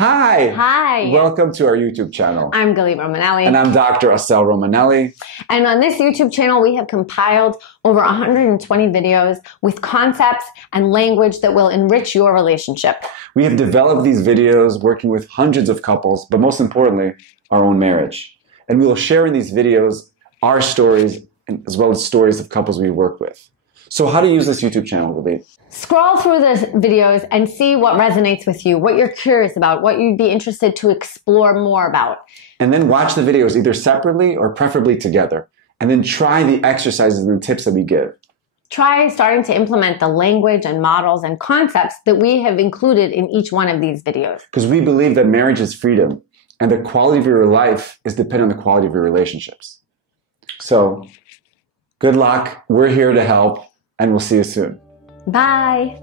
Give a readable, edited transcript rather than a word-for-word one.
Hi. Hi. Welcome to our YouTube channel. I'm Galit Romanelli. And I'm Dr. Assael Romanelli. And on this YouTube channel, we have compiled over 120 videos with concepts and language that will enrich your relationship. We have developed these videos working with hundreds of couples, but most importantly, our own marriage. And we will share in these videos our stories as well as stories of couples we work with. So how to use this YouTube channel, Galit? Scroll through the videos and see what resonates with you, what you're curious about, what you'd be interested to explore more about. And then watch the videos either separately or preferably together. And then try the exercises and tips that we give. Try starting to implement the language and models and concepts that we have included in each one of these videos. Because we believe that marriage is freedom and the quality of your life is dependent on the quality of your relationships. So, good luck. We're here to help, and we'll see you soon. Bye.